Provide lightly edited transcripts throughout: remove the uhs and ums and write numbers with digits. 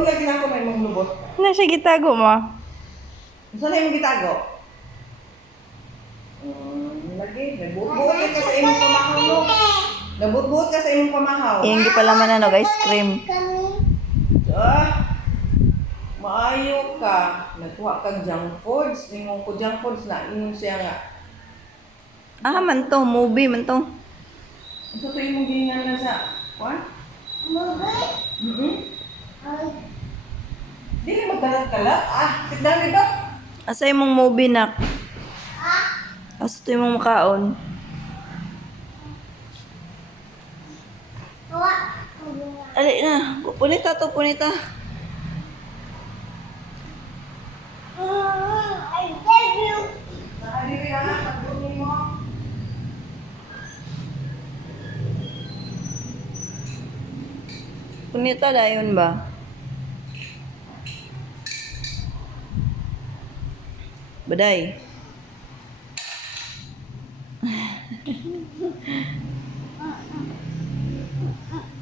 Doon lagi na ako may mong lubot. Na siya gitago mo. Saan na yung gitago? Lagi. Nabutbuot ka sa imong pamahaw mo. Nabutbuot ka sa imong pamahaw. Iyang gipalaman na ice cream. Maayo ka. Nagkuha kang junk foods. Ningon ko junk foods na. Ingon siya nga. Man to, movie man to. Ito to yung gingan na sa... What? Di ka magkalat-kalat. Sit down dito. Asa imong movie nak? Asa to imong makaon? Ali na, punita to, punita. I love you. Nakadiri na, pagbunin mo. Punita dayon ba? Baday.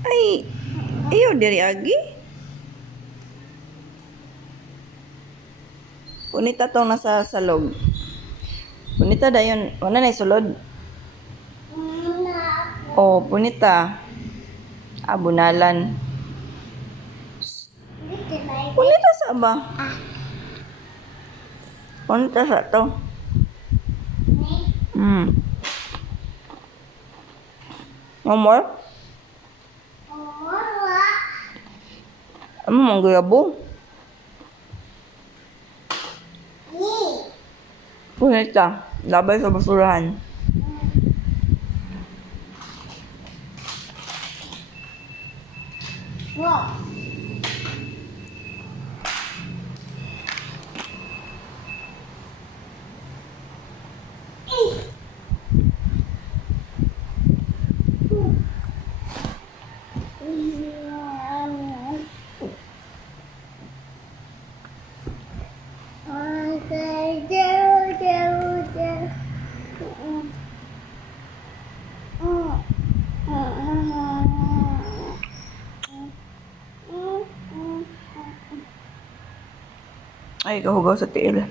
Ay, iyo diri agi. Punita tong nasa salog. Punita dayon, wala na isulod. Oh, punita. Bunalan. Punita sa ba? Punita sa to. No more? Mong guyabo. Punita. Labay sa basurahan. Wow. Ay, kahugaw sa tiil.